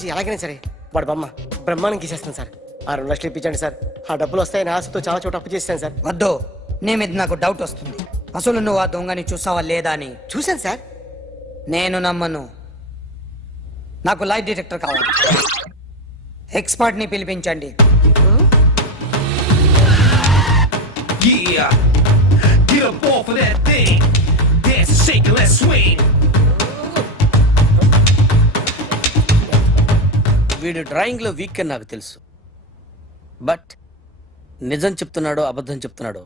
చూసి ఎలాగైనా సరే వాడు బొమ్మ బ్రహ్మాండం గీసేస్తాను సార్. ఆ 2 లక్షలు ఇప్పించండి సార్. ఆ డబ్బులు వస్తాయని ఆశతో చాలా చోట అప్పు చేశాను సార్. వద్దు, నీ మీద నాకు డౌట్ వస్తుంది. అసలు నువ్వు ఆ దొంగని చూసావా లేదా అని. చూశాను సార్. నేను నమ్మను. నాకు లైట్ డిటెక్టర్ కావాలి. ఎక్స్పర్ట్ ని పిలిపించండి. Yeah, get up off of that thing. Dance and shake and let's swing. వీడు డ్రాయింగ్ లో వీక్ అని నాకు తెలుసు. బట్ నిజం చెప్తున్నాడో అబద్ధం చెప్తున్నాడో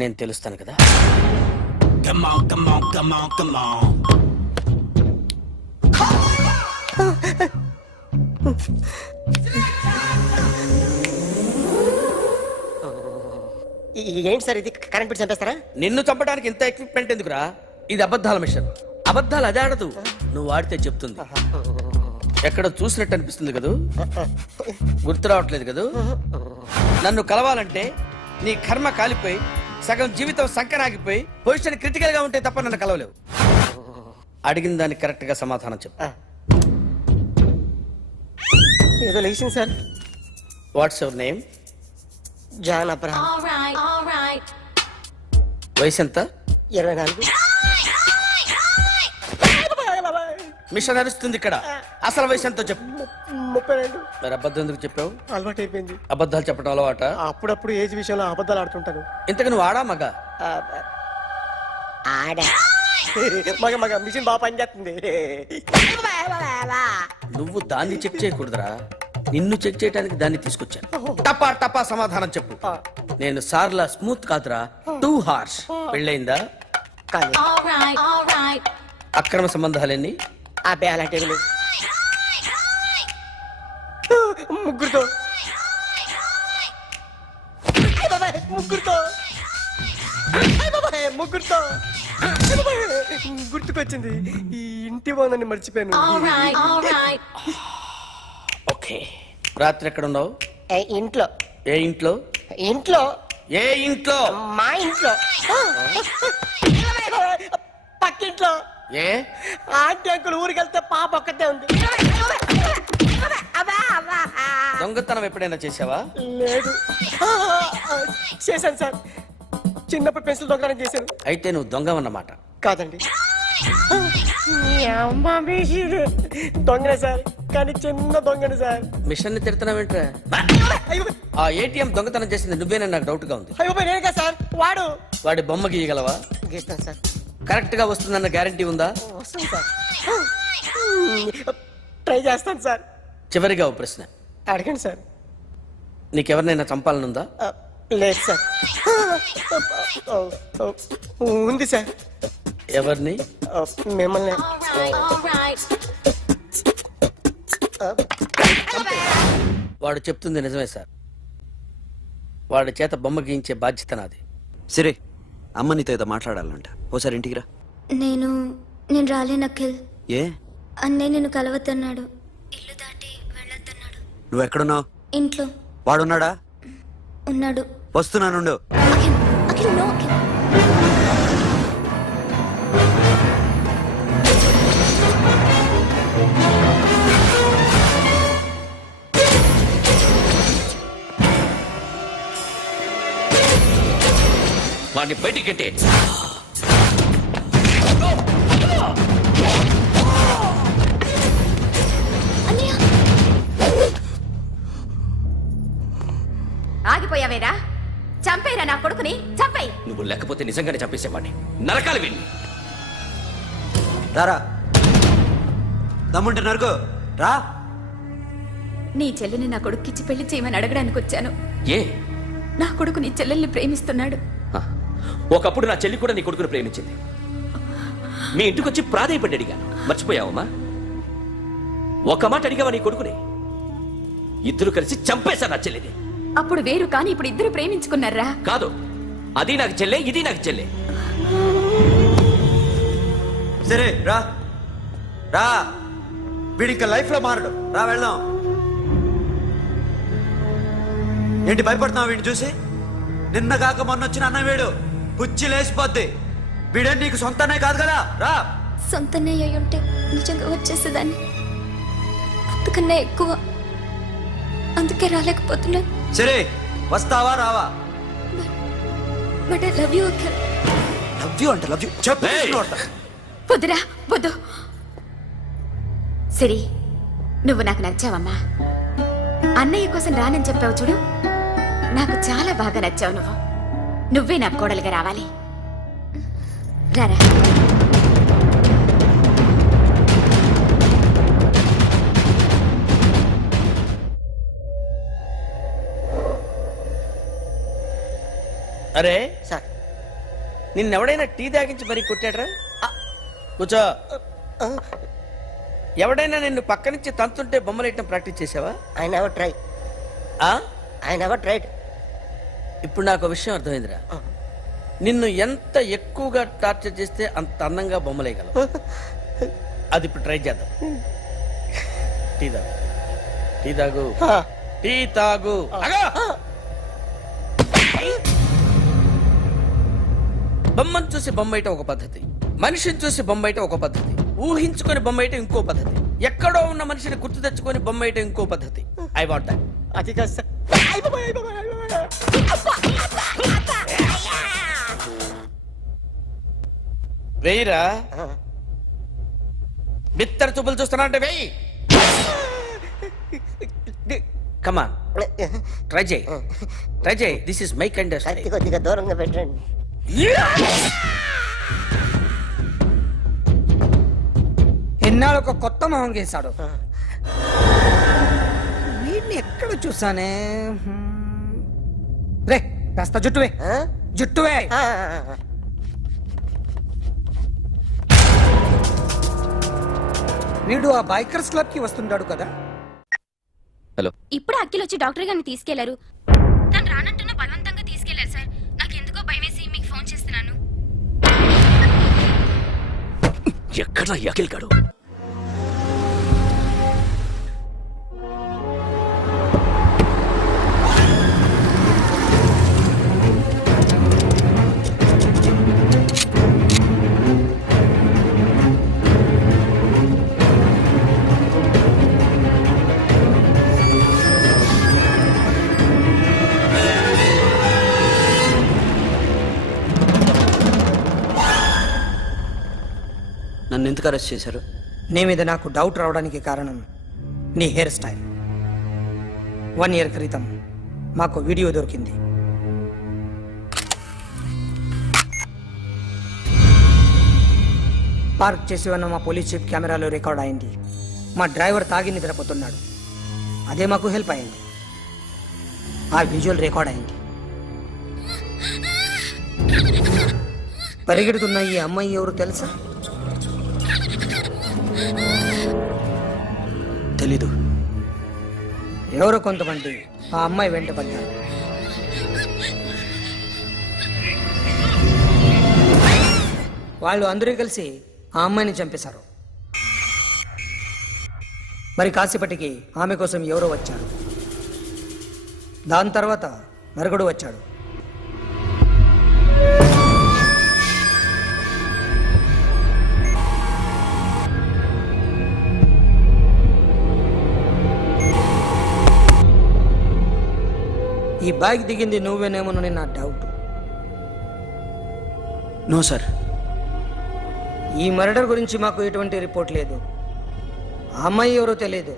నేను తెలుస్తాను కదా. Come on, come on, come on, come on. ఏంటి సార్ ఇది? కరెంట్ పెట్టి చంపేస్తారా? నిన్ను చంపడానికి ఇంత ఎక్విప్మెంట్ ఎందుకురా? ఇది అబద్ధాల మిషన్. అబద్ధాలు అదే ఆడదు, నువ్వు వాడితే చెప్తుంది. ఎక్కడ చూసినట్టు అనిపిస్తుంది కదూ? గుర్తు రావట్లేదు కదూ? నన్ను కలవాలంటే నీ కర్మ కాలిపోయి సగం జీవితం సంకనాగిపోయి పొజిషన్ క్రిటికల్ గా ఉంటే తప్ప నన్ను కలవలేవు. అడిగిన దానికి కరెక్ట్ గా సమాధానం చెప్పు. ఏదో లేచింది sir. What's your name? John Abraham. వయసు ఎంత? 24. మిషన్ నడుస్తుంది ఇక్కడ. అసలు వయసు ఎంతో చెప్పు. 32. మరి అబద్ధం ఎందుకు చెప్పావు? అలవాటు అయిపోయింది. అబద్ధాలు చెప్పడం అలవాట? అప్పుడప్పుడు ఏజ్ విషయంలో అబద్ధాలు ఆడుతుంటాను. ఇంతకు నువ్వు ఆడా మగ? ఆడా. మగ మగ మిషన్ బాగా పనిచేస్తుంది. నువ్వు దాన్ని చెక్ చేయకూడదురా, నిన్ను చెక్ చేయడానికి దాన్ని తీసుకొచ్చాను. టపా టపా సమాధానం చెప్పు. నేను సార్లా స్మూత్ కాదురా, టూ హార్ష్. పెళ్ళయిందా? కానీ అక్రమ సంబంధాలన్నీ? అబ్బే అలాంటివి లేవు. ముగ్గురుతో ముగ్గురుతో ముగ్గురుతో గుర్తుకొచ్చింది. ఈ ఇంటి వాళ్ళని మర్చిపోయాను. ఓకే. రాత్రి ఎక్కడ ఉన్నావు? ఇంట్లో. ఏ ఇంట్లో? ఇంట్లో. ఏ ఇంట్లో? మా ఇంట్లో. పక్కింట్లో. ఏ ఆంటీ అంకుల్ ఊరికి వెళ్తే పాప ఒక్కతే ఉంది. దొంగతనం ఎప్పుడైనా చేసావా? లేదు. చేశాను సార్. చిన్నప్పుడు పెన్సిల్ దొంగతనం చేశాను. అయితే నువ్వు దొంగవన్నమాట. కాదండి, దొంగనే సార్, కానీ చిన్న దొంగని సార్. మిషన్ ని తిడుతున్నావేంట్రా? ఆ ఏటీఎం దొంగతనం చేసింది నువ్వేనని నాకు డౌట్ గా ఉంది. అయ్యో నేను కదా సార్. వాడి బొమ్మ గీయగలవా? గీస్తాను సార్. కరెక్ట్ గా వస్తుందన్న గ్యారంటీ ఉందా? వస్తుంది సార్. ట్రై చేస్తాను సార్. చివరిగా ఓ ప్రశ్న అడగండి సార్. నీకెవరినైనా చంపాలనుందా? లేదు సార్. ఉంది సార్. ఎవరిని? మిమ్మల్ని. వాడు చెప్తుంది నిజమే సార్. వాడి చేత బొమ్మ గీయించే బాధ్యత నాది. సరే, అమ్మ నీతో ఏదో మాట్లాడాలంట. ఓసారి ఇంటికి రా. నేను రాలేను అఖిల్. ఏ? అన్నయ్య నిన్ను కలవద్దన్నాడు. ఇల్లు దాటి వెళ్ళొద్దన్నాడు. నువ్వు ఎక్కడున్నావు? ఇంట్లో. వాడున్నాడా? ఉన్నాడు. వస్తున్నానుండు. అఖిల్, అఖిల్, నో అఖిల్. వాడిని బయటికి గెట్టే. ఆగిపోయావేరా? చంపేరా నా కొడుకుని, చంపేయి. నువ్వు లేకపోతే నిజంగానే చంపేసేవాడిని. నరకాలి వీణ్ణి. రారా, దమ్ముంటే నరుకు రా. నీ చెల్లిని నా కొడుక్కిచ్చి పెళ్లి చేయమని అడగడానికి వచ్చాను. ఏ? నా కొడుకు నీ చెల్లెల్ని ప్రేమిస్తున్నాడు. ఒకప్పుడు నా చెల్లి కూడా నీ కొడుకును ప్రేమించింది. మీ ఇంటికి వచ్చి ప్రాధేయపడి అడిగాను. మర్చిపోయావమ్మా? ఒక మాట అడిగావా నీ కొడుకుని? ఇద్దరు కలిసి చంపేశారు నా చెల్లిని. అప్పుడు వేరు, కానీ ఇప్పుడు ఇద్దరు ప్రేమించుకున్నారా? కాదు, అది నాకు చెల్లె, ఇది నాకు చెల్లె. సరే రా రా, వీడి ఇంకా లైఫ్ లో మారడు. రా వెళ్దాం. ఏంటి భయపడుతున్నావు వీడిని చూసి? నిన్న కాక మొన్న వచ్చిన అన్న వీడు పుచ్చి లేచిపోద్ది. వీడే నీకు సొంతనే కాదు కదా. రా. సొంతనే అయి ఉంటే నిజంగా వచ్చేసేదాన్ని. అంతకన్నా ఎక్కువ. అందుకే రాలేకపోతున్నాను. సరే వస్తావా రావా? But I love you Akhil. Love you అంటే లవ్ యూ చెప్పు. ఏయ్! వద్దురా వద్దు. సిరి, నువ్వు నాకు నచ్చావమ్మా. అన్నయ్య కోసం రానని చెప్పావు చూడు, నాకు చాలా బాగా నచ్చావు నువ్వు. నువ్వే నా కోడలిగా రావాలి. రారా. అరే, సార్ నిన్నెవడైనా టీ తాగించి మరీ కొట్టాడ్రా? కూర్చో. ఎవడైనా నిన్ను పక్క నుంచి తంతుంటే బొమ్మలేయటం ప్రాక్టీస్ చేసావా? I never try. ఆ? I never tried. ఇప్పుడు నాకు ఒక విషయం అర్థమైందిరా. నిన్ను ఎంత ఎక్కువగా టార్చర్ చేస్తే అంత అందంగా బొమ్మలేయగలవు. అది ఇప్పుడు ట్రై చేద్దాం. టీ తాగు, టీ తాగు, టీ తాగు. అగా! బొమ్మను చూసి బొమ్మయటం ఒక పద్ధతి, మనిషిని చూసి బొమ్మయటం ఒక పద్ధతి, ఊహించుకొని బొమ్మయటం ఇంకో పద్ధతి, ఎక్కడో ఉన్న మనిషిని గుర్తు తెచ్చుకొని బొమ్మయటం ఇంకో పద్ధతి. I want that. అది కాదు సార్. వెయ్యిరా. బిత్తర చూపులు చూస్తున్నా అంటే వెయ్యి. కమాన్, ట్రై చేయి, ట్రై చేయి. This is my kind of కత్తి కొద్దిగా దూరంగా పెట్టండి. ఎన్నాళ్ళు ఒక కొత్త మొహం గీశాడు. వీడిని ఎక్కడ చూసానే? రే కాస్త జుట్టువే, ఆ? జుట్టువే. ఆ, వీడు ఆ బైకర్స్ క్లబ్ కి వస్తుంటాడు కదా. హలో, ఇప్పుడు అఖిల్ వచ్చి డాక్టర్ గారిని తీసుకెళ్లారు. తను రానంటున్న బలవంతంగా తీసుకెళ్లారు సార్. నాకు ఎందుకో భయమేసి మీకు ఫోన్ చేస్తున్నాను. ఎక్కడ అఖిల్ గాడు? నన్ను ఎందుకు అరెస్ట్ చేశారు? నీ మీద నాకు డౌట్ రావడానికి కారణం నీ హెయిర్ స్టైల్. 1 year క్రితం మాకు వీడియో దొరికింది. పార్క్ చేసి ఉన్న మా పోలీస్ జీప్ కెమెరాలో రికార్డ్ అయింది. మా డ్రైవర్ తాగి నిద్రపోతున్నాడు. అదే మాకు హెల్ప్ అయింది. ఆ విజువల్ రికార్డ్ అయింది. పరిగెడుతున్న ఈ అమ్మాయి ఎవరు తెలుసా? తెలీదు. ఎవరో కొంతమంది ఆ అమ్మాయి వెంట పడ్డారు. వాళ్ళు అందరూ కలిసి ఆ అమ్మాయిని చంపేశారు. మరి కాసేపటికి ఆమె కోసం ఎవరో వచ్చారు. దాని తర్వాత మరొకడు వచ్చాడు. ఈ బాగ్ దిగింది నువ్వేనేమోనని నా డౌట్. No sir. ఈ మర్డర్ గురించి మాకు ఎటువంటి రిపోర్ట్ లేదు. ఆ అమ్మాయి ఎవరో తెలియదు.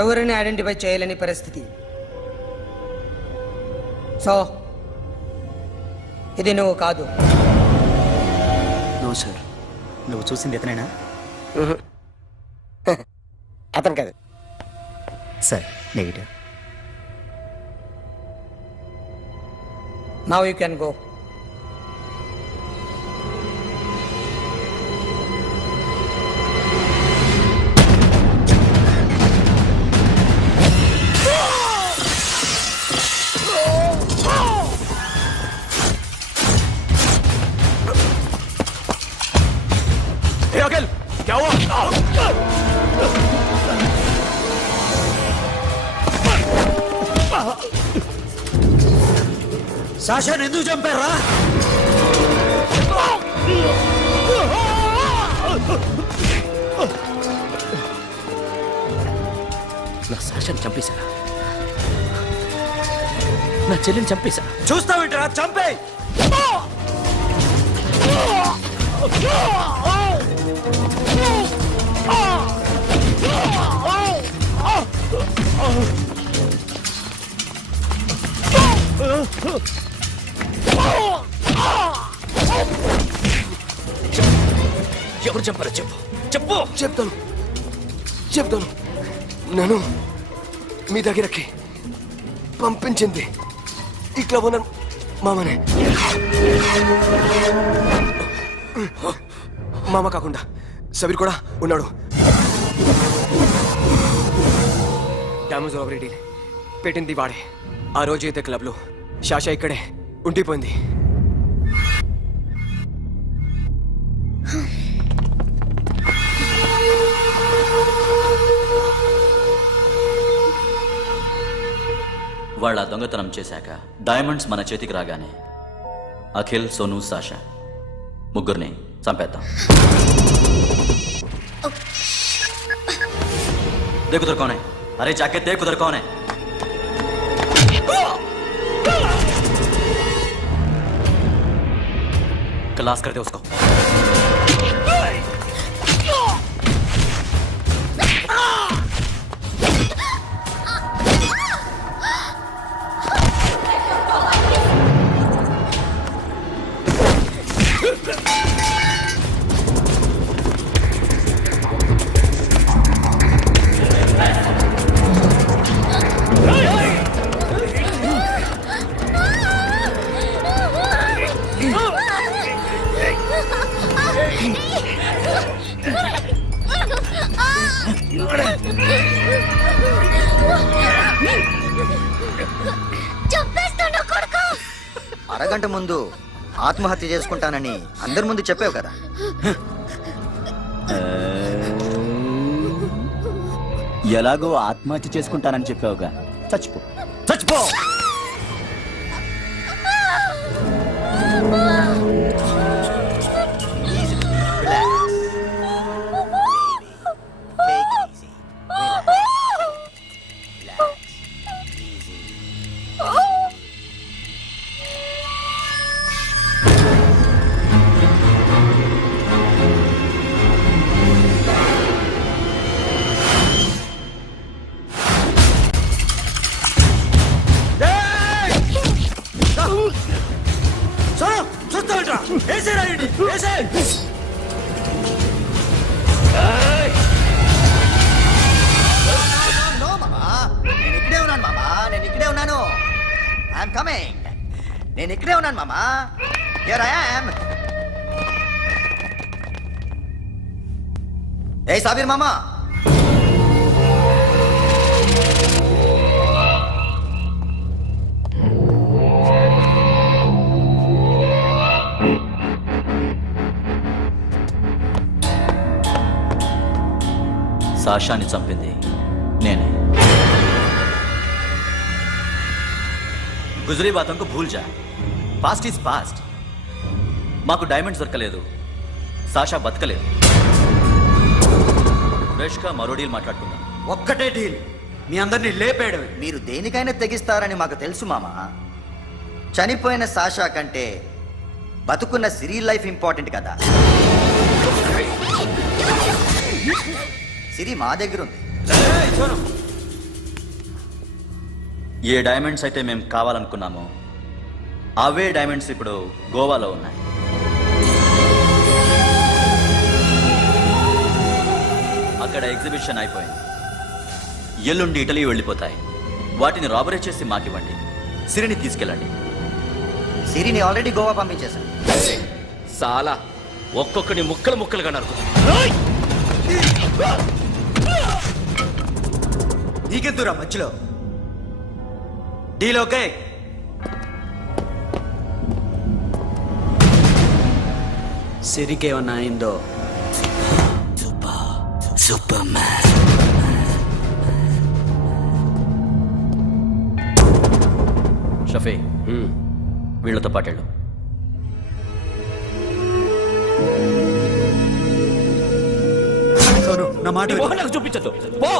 ఎవరిని ఐడెంటిఫై చేయలేని పరిస్థితి. సో ఇది నువ్వు కాదు. No sir. నువ్వు చూసింది ఎతనైనా? అతను కాదు sir. Negative. Now you can go. Akhil, क्या हुआ? సాషాని ఎందుకు చంపారా? సాక్షాన్ని చంపేశారా? నా చెల్లిని చంపేశా. చూస్తావేంటరా? చంపే. ఎవరు చంపారో చెప్పు, చెప్పు. చెప్తాను. నన్ను మీ దగ్గరకి పంపించింది ఇట్లా ఉన్న మామనే. మామ కాకుండా సబీర్ కూడా ఉన్నాడు. డ్యామేజ్ ఓవర్ డీల్ పెట్టింది వాడే. ఆ రోజు అయితే క్లబ్లో శాష ఇక్కడే ఉండిపోయింది. వాళ్ళ దొంగతనం చేశాక డైమండ్స్ మన చేతికి రాగానే అఖిల్, సోను, సాషా ముగ్గురిని చంపేద్దాం. देख उधर कौन है? अरे जाके देख उधर कौन है? क्लास कर दे उसको. అరగంట ముందు ఆత్మహత్య చేసుకుంటానని అందరి ముందు చెప్పావు కదా. ఎలాగో ఆత్మహత్య చేసుకుంటానని చెప్పావుగా, చచ్చిపో చచ్చిపో. చూస్తావేంట్రా? వేసేరా వీడిని, వేసే. నేను ఇక్కడే ఉన్నాను మామా, నేను ఇక్కడే ఉన్నాను. I'm coming. నేను ఇక్కడే ఉన్నాను మామా. Here I am. ఏ సాబీర్ మామా, సాషాని చంపింది నేనే. గుజరీ బాతంకు భూల్ జా. Past is past. మాకు డైమండ్స్ దొరకలేదు, సాషా బతకలేదు. ఫ్రెష్గా మరో డీల్ మాట్లాడుకుందాం. ఒక్కటే డీల్, మీ అందరినీ లేపేయడం. మీరు దేనికైనా తెగిస్తారని మాకు తెలుసు మామా. చనిపోయిన సాషా కంటే బతుకున్న సిరి లైఫ్ ఇంపార్టెంట్ కదా. సిరి మా దగ్గర ఉంది. ఏ డైమండ్స్ అయితే మేము కావాలనుకున్నామో అవే డైమండ్స్ ఇప్పుడు గోవాలో ఉన్నాయి. అక్కడ ఎగ్జిబిషన్ అయిపోయింది. ఎల్లుండి ఇటలీ వెళ్ళిపోతాయి. వాటిని రాబరీ చేసి మాకివ్వండి. సిరిని తీసుకెళ్ళండి. సిరిని ఆల్రెడీ గోవా పంపించేశాను. సాలా ఒక్కొక్కడి ముక్కలు ముక్కలుగా నరుకు. నీకెందురా మధ్యలో? Deal okay? సిరికేమన్నా అయిందో? Super man. షఫీ, వీళ్ళతో పాటేళ్ళు. నా మాట చూపించద్దు. పో.